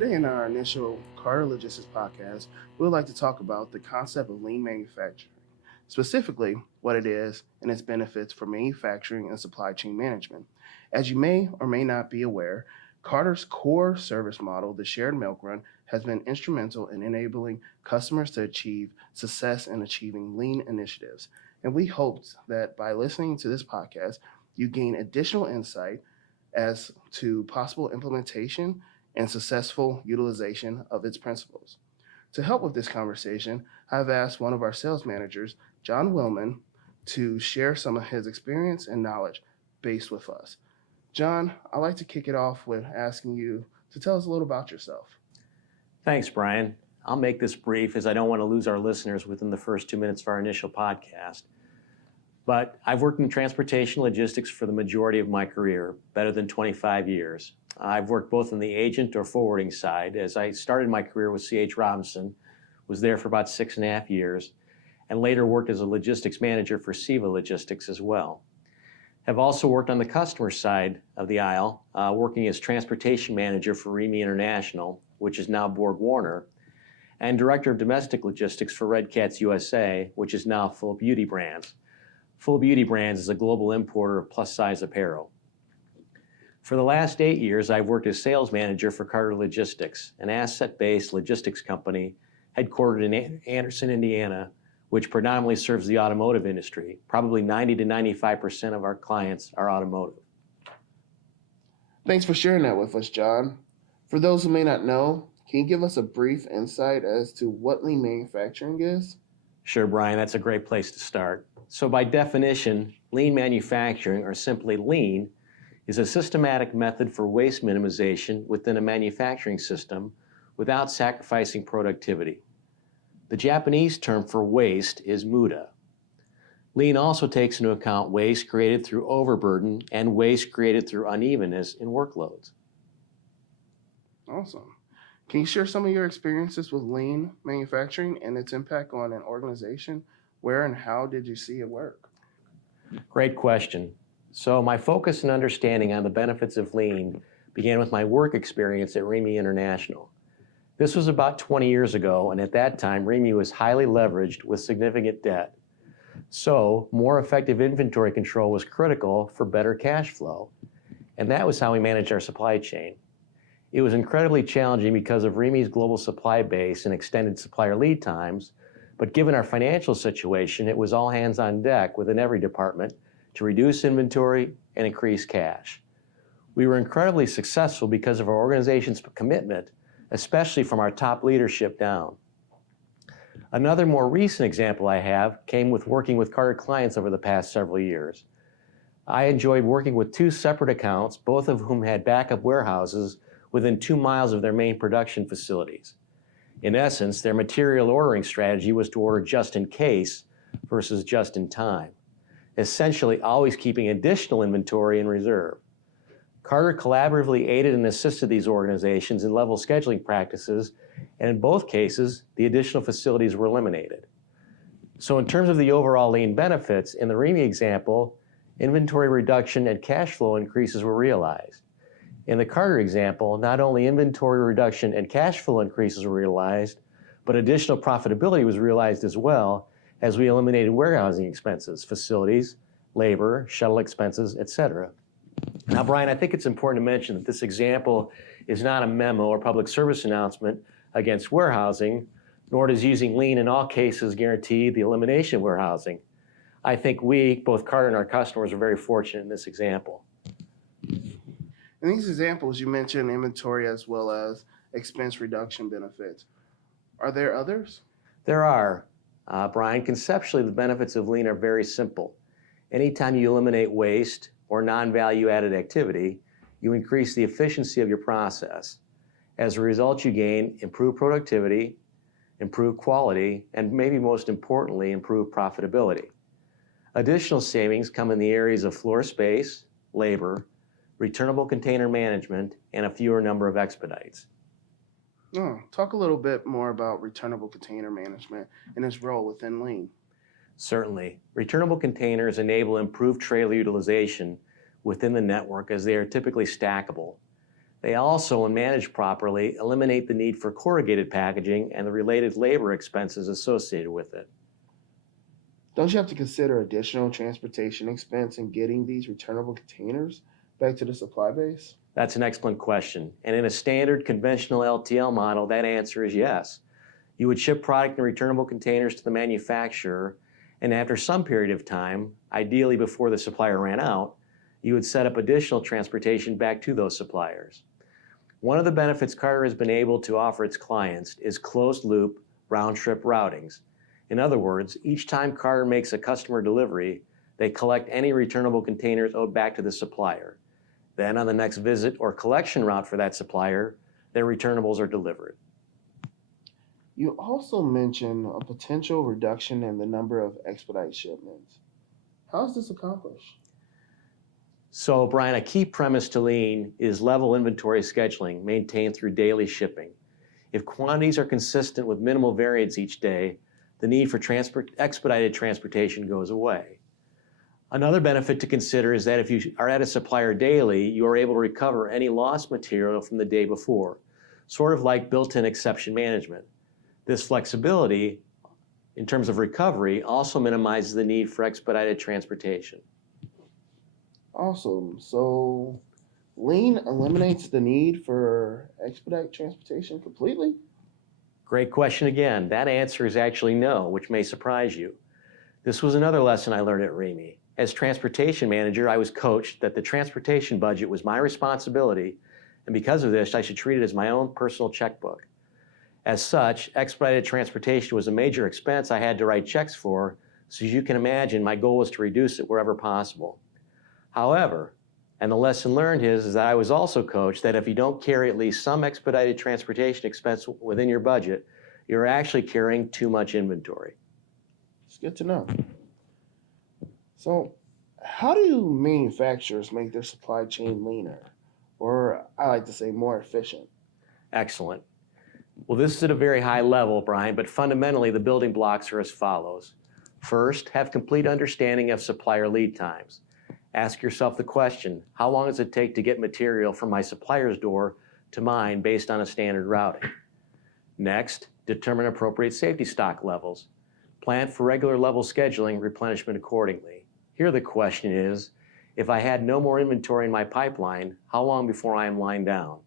Today in our initial Carter Logistics podcast, we would like to talk about the concept of lean manufacturing, specifically what it is and its benefits for manufacturing and supply chain management. As you may or may not be aware, Carter's core service model, the shared milk run, has been instrumental in enabling customers to achieve success in achieving lean initiatives. And we hoped that by listening to this podcast, you gain additional insight as to possible implementation and successful utilization of its principles. To help with this conversation, I've asked one of our sales managers, John Willman, to share some of his experience and knowledge based with us. John, I'd like to kick it off with asking you to tell us a little about yourself. Thanks, Brian. I'll make this brief as I don't want to lose our listeners within the first 2 minutes of our initial podcast. But I've worked in transportation logistics for the majority of my career, better than 25 years. I've worked both on the agent or forwarding side, as I started my career with C.H. Robinson, was there for about 6.5 years, and later worked as a logistics manager for Siva Logistics as well. Have also worked on the customer side of the aisle, working as transportation manager for Remy International, which is now Borg Warner, and director of domestic logistics for Red Cats USA, which is now Full Beauty Brands. Full Beauty Brands is a global importer of plus-size apparel. For the last 8 years, I've worked as sales manager for Carter Logistics, an asset-based logistics company headquartered in Anderson, Indiana, which predominantly serves the automotive industry. Probably 90 to 95% of our clients are automotive. Thanks for sharing that with us, John. For those who may not know, can you give us a brief insight as to what lean manufacturing is? Sure, Brian, that's a great place to start. So by definition, lean manufacturing, or simply lean, is a systematic method for waste minimization within a manufacturing system without sacrificing productivity. The Japanese term for waste is muda. Lean also takes into account waste created through overburden and waste created through unevenness in workloads. Awesome. Can you share some of your experiences with lean manufacturing and its impact on an organization? Where and how did you see it work? Great question. So my focus and understanding on the benefits of lean began with my work experience at Remy International. This was about 20 years ago, and at that time, Remy was highly leveraged with significant debt. So more effective inventory control was critical for better cash flow, and that was how we managed our supply chain. It was incredibly challenging because of Remy's global supply base and extended supplier lead times, but given our financial situation, it was all hands on deck within every department to reduce inventory and increase cash. We were incredibly successful because of our organization's commitment, especially from our top leadership down. Another more recent example I have came with working with Carter clients over the past several years. I enjoyed working with 2 separate accounts, both of whom had backup warehouses within 2 miles of their main production facilities. In essence, their material ordering strategy was to order just in case versus just in time, essentially always keeping additional inventory in reserve. Carter collaboratively aided and assisted these organizations in level scheduling practices, and in both cases, the additional facilities were eliminated. So in terms of the overall lean benefits, in the Remy example, inventory reduction and cash flow increases were realized. In the Carter example, not only inventory reduction and cash flow increases were realized, but additional profitability was realized as well, as we eliminated warehousing expenses, facilities, labor, shuttle expenses, etc. Now, Brian, I think it's important to mention that this example is not a memo or public service announcement against warehousing, nor does using lean in all cases guarantee the elimination of warehousing. I think we, both Carter and our customers, are very fortunate in this example. In these examples, you mentioned inventory as well as expense reduction benefits. Are there others? There are. Brian, conceptually, the benefits of lean are very simple. Anytime you eliminate waste or non-value added activity, you increase the efficiency of your process. As a result, you gain improved productivity, improved quality, and maybe most importantly, improved profitability. Additional savings come in the areas of floor space, labor, returnable container management, and a fewer number of expedites. Talk a little bit more about returnable container management and its role within lean. Certainly. Returnable containers enable improved trailer utilization within the network as they are typically stackable. They also, when managed properly, eliminate the need for corrugated packaging and the related labor expenses associated with it. Don't you have to consider additional transportation expense in getting these returnable containers back to the supply base? That's an excellent question. And in a standard conventional LTL model, that answer is yes. You would ship product in returnable containers to the manufacturer, and after some period of time, ideally before the supplier ran out, you would set up additional transportation back to those suppliers. One of the benefits Carter has been able to offer its clients is closed-loop round-trip routings. In other words, each time Carter makes a customer delivery, they collect any returnable containers owed back to the supplier. Then on the next visit or collection route for that supplier, their returnables are delivered. You also mentioned a potential reduction in the number of expedite shipments. How is this accomplished? So, Brian, a key premise to lean is level inventory scheduling maintained through daily shipping. If quantities are consistent with minimal variance each day, the need for expedited transportation goes away. Another benefit to consider is that if you are at a supplier daily, you are able to recover any lost material from the day before, sort of like built-in exception management. This flexibility, in terms of recovery, also minimizes the need for expedited transportation. Awesome. So, lean eliminates the need for expedite transportation completely? Great question again. That answer is actually no, which may surprise you. This was another lesson I learned at REME. As transportation manager, I was coached that the transportation budget was my responsibility, and because of this, I should treat it as my own personal checkbook. As such, expedited transportation was a major expense I had to write checks for, so as you can imagine, my goal was to reduce it wherever possible. However, and the lesson learned is that I was also coached that if you don't carry at least some expedited transportation expense within your budget, you're actually carrying too much inventory. It's good to know. So, how do manufacturers make their supply chain leaner, or I like to say more efficient? Excellent. Well, this is at a very high level, Brian, but fundamentally the building blocks are as follows. First, have complete understanding of supplier lead times. Ask yourself the question, how long does it take to get material from my supplier's door to mine based on a standard routing? Next, determine appropriate safety stock levels. Plan for regular level scheduling, replenishment accordingly. Here the question is, if I had no more inventory in my pipeline, how long before I am lined down?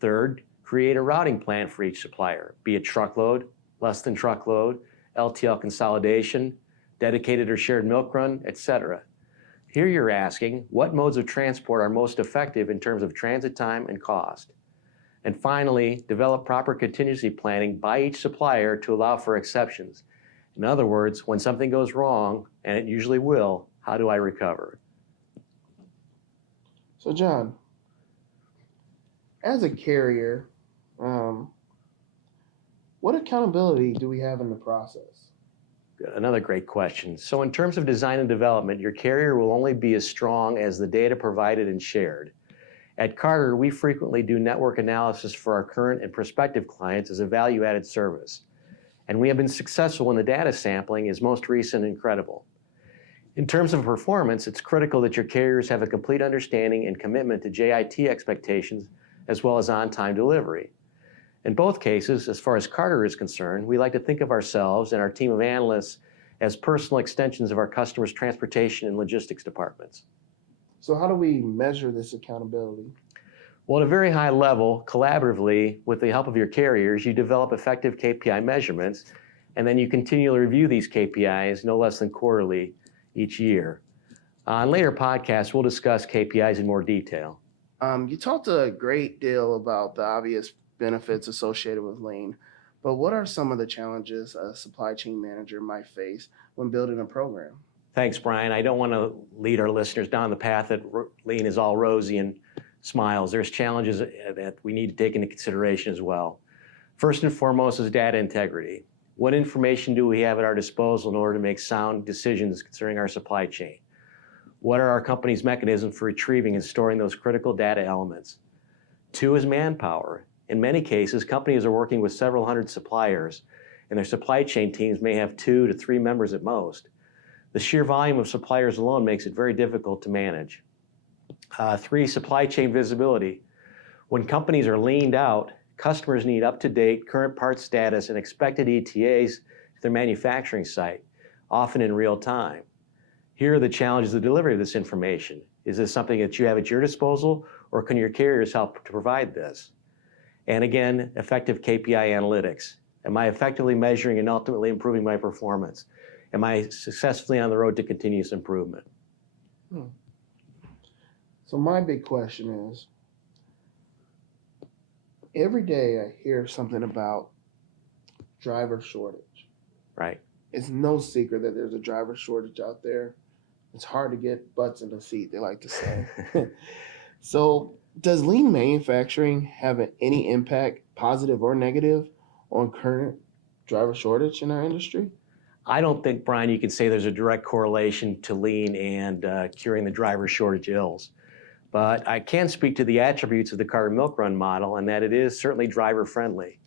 Third, create a routing plan for each supplier, be it truckload, less than truckload, LTL consolidation, dedicated or shared milk run, etc. Here you're asking, what modes of transport are most effective in terms of transit time and cost? And finally, develop proper contingency planning by each supplier to allow for exceptions. In other words, when something goes wrong, and it usually will, how do I recover? So, John, as a carrier, what accountability do we have in the process? Another great question. So in terms of design and development, your carrier will only be as strong as the data provided and shared. At Carter, we frequently do network analysis for our current and prospective clients as a value-added service. And we have been successful when the data sampling is most recent and credible. In terms of performance, it's critical that your carriers have a complete understanding and commitment to JIT expectations as well as on-time delivery. In both cases, as far as Carter is concerned, we like to think of ourselves and our team of analysts as personal extensions of our customers' transportation and logistics departments. So how do we measure this accountability? Well, at a very high level, collaboratively, with the help of your carriers, you develop effective KPI measurements, and then you continually review these KPIs no less than quarterly each year. On later podcasts, we'll discuss KPIs in more detail. You talked a great deal about the obvious benefits associated with lean, but what are some of the challenges a supply chain manager might face when building a program? Thanks, Brian. I don't want to lead our listeners down the path that lean is all rosy and smiles. There's challenges that we need to take into consideration as well. First and foremost is data integrity. What information do we have at our disposal in order to make sound decisions concerning our supply chain? What are our company's mechanisms for retrieving and storing those critical data elements? Two is manpower. In many cases, companies are working with several hundred suppliers, and their supply chain teams may have 2 to 3 members at most. The sheer volume of suppliers alone makes it very difficult to manage. 3, supply chain visibility. When companies are leaned out, customers need up-to-date current part status and expected ETAs to their manufacturing site, often in real time. Here are the challenges of the delivery of this information. Is this something that you have at your disposal, or can your carriers help to provide this? And again, effective KPI analytics. Am I effectively measuring and ultimately improving my performance? Am I successfully on the road to continuous improvement? So my big question is, every day I hear something about driver shortage. Right. It's no secret that there's a driver shortage out there. It's hard to get butts in the seat, they like to say. So does lean manufacturing have any impact, positive or negative, on current driver shortage in our industry? I don't think, Brian, you can say there's a direct correlation to lean and curing the driver shortage ills. But I can speak to the attributes of the Carter Milk Run model, and that it is certainly driver friendly.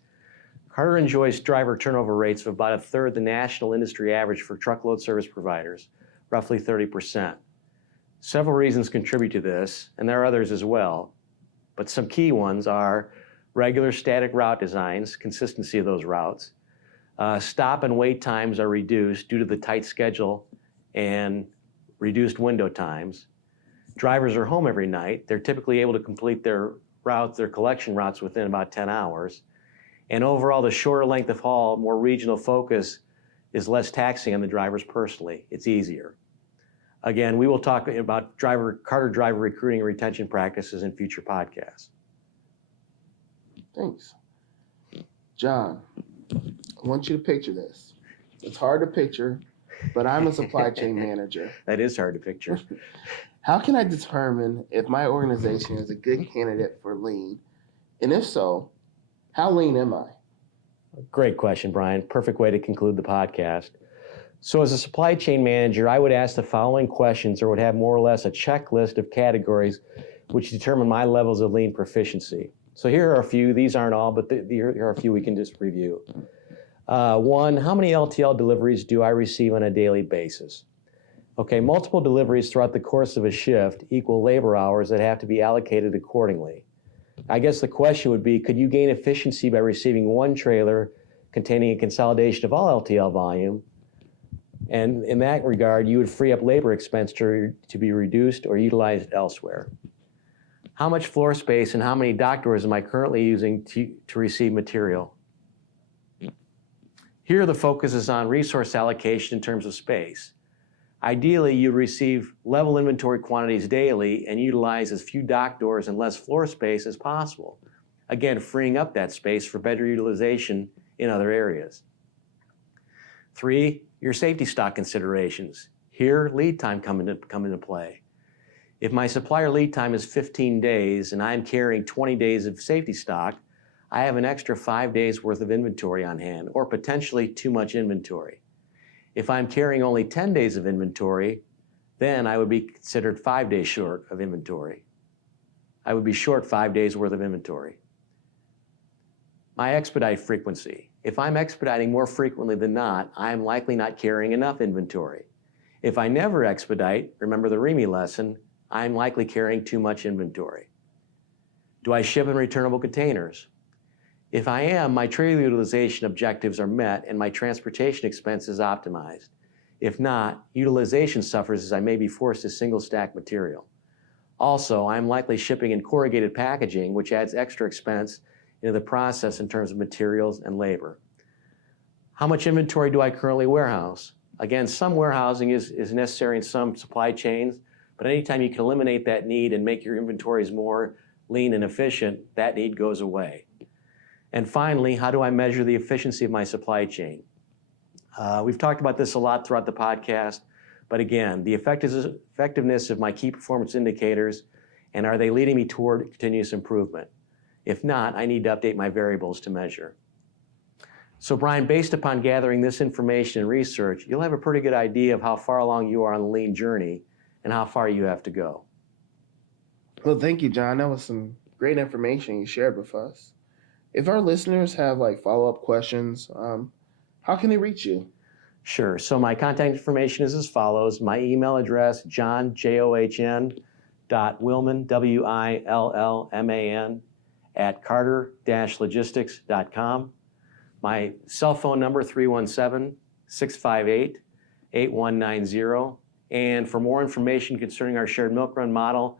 Carter enjoys driver turnover rates of about a third the national industry average for truckload service providers, roughly 30%. Several reasons contribute to this, and there are others as well. But some key ones are regular static route designs, consistency of those routes. Stop and wait times are reduced due to the tight schedule and reduced window times. Drivers are home every night. They're typically able to complete their routes, their collection routes, within about 10 hours. And overall, the shorter length of haul, more regional focus is less taxing on the drivers personally. It's easier. Again, we will talk about Carter driver recruiting and retention practices in future podcasts. Thanks. John, I want you to picture this. It's hard to picture, but I'm a supply chain manager. That is hard to picture. How can I determine if my organization is a good candidate for lean? And if so, how lean am I? Great question, Brian. Perfect way to conclude the podcast. So as a supply chain manager, I would ask the following questions, or would have more or less a checklist of categories which determine my levels of lean proficiency. So here are a few. These aren't all, but here are a few we can just review. One, how many LTL deliveries do I receive on a daily basis? Okay, multiple deliveries throughout the course of a shift equal labor hours that have to be allocated accordingly. I guess the question would be, could you gain efficiency by receiving one trailer containing a consolidation of all LTL volume? And in that regard, you would free up labor expense to be reduced or utilized elsewhere. How much floor space and how many dock doors am I currently using to receive material? Here the focus is on resource allocation in terms of space. Ideally, you'd receive level inventory quantities daily and utilize as few dock doors and less floor space as possible. Again, freeing up that space for better utilization in other areas. 3, your safety stock considerations. Here, lead time come into play. If my supplier lead time is 15 days and I'm carrying 20 days of safety stock, I have an extra 5 days worth of inventory on hand, or potentially too much inventory. If I'm carrying only 10 days of inventory, then I would be considered 5 days short of inventory. I would be short 5 days worth of inventory. My expedite frequency. If I'm expediting more frequently than not, I'm likely not carrying enough inventory. If I never expedite, remember the REMI lesson, I'm likely carrying too much inventory. Do I ship in returnable containers? If I am, my trailer utilization objectives are met and my transportation expense is optimized. If not, utilization suffers as I may be forced to single stack material. Also, I'm likely shipping in corrugated packaging, which adds extra expense into the process in terms of materials and labor. How much inventory do I currently warehouse? Again, some warehousing is necessary in some supply chains, but anytime you can eliminate that need and make your inventories more lean and efficient, that need goes away. And finally, how do I measure the efficiency of my supply chain? We've talked about this a lot throughout the podcast, but again, the effectiveness of my key performance indicators, and are they leading me toward continuous improvement? If not, I need to update my variables to measure. So Brian, based upon gathering this information and research, you'll have a pretty good idea of how far along you are on the lean journey and how far you have to go. Well, thank you, John. That was some great information you shared with us. If our listeners have follow-up questions, how can they reach you? Sure. So my contact information is as follows. My email address, john.willman, Willman, at carter-logistics.com. My cell phone number, 317-658-8190. And for more information concerning our shared milk run model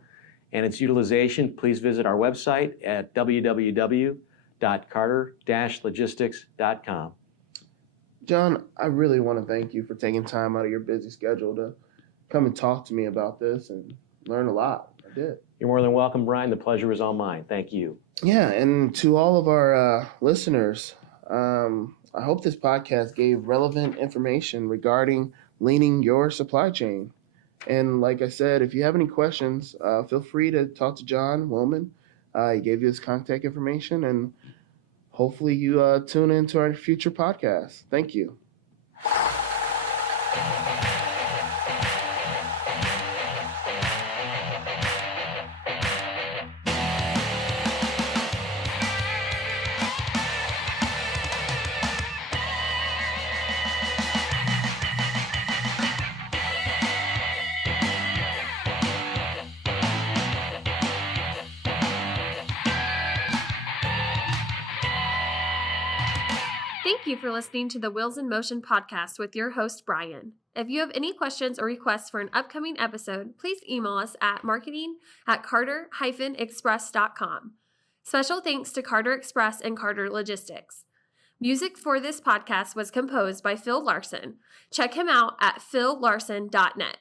and its utilization, please visit our website at www.carter-logistics.com. John, I really want to thank you for taking time out of your busy schedule to come and talk to me about this and learn a lot. I did. You're more than welcome, Brian. The pleasure was all mine. Thank you. Yeah, and to all of our listeners, I hope this podcast gave relevant information regarding leaning your supply chain. And like I said, if you have any questions, feel free to talk to John Willman. He gave you his contact information, and hopefully you tune into our future podcast. Thank you. Thank you for listening to the Wheels in Motion podcast with your host, Brian. If you have any questions or requests for an upcoming episode, please email us at marketing@carter-express.com. Special thanks to Carter Express and Carter Logistics. Music for this podcast was composed by Phil Larson. Check him out at phillarson.net.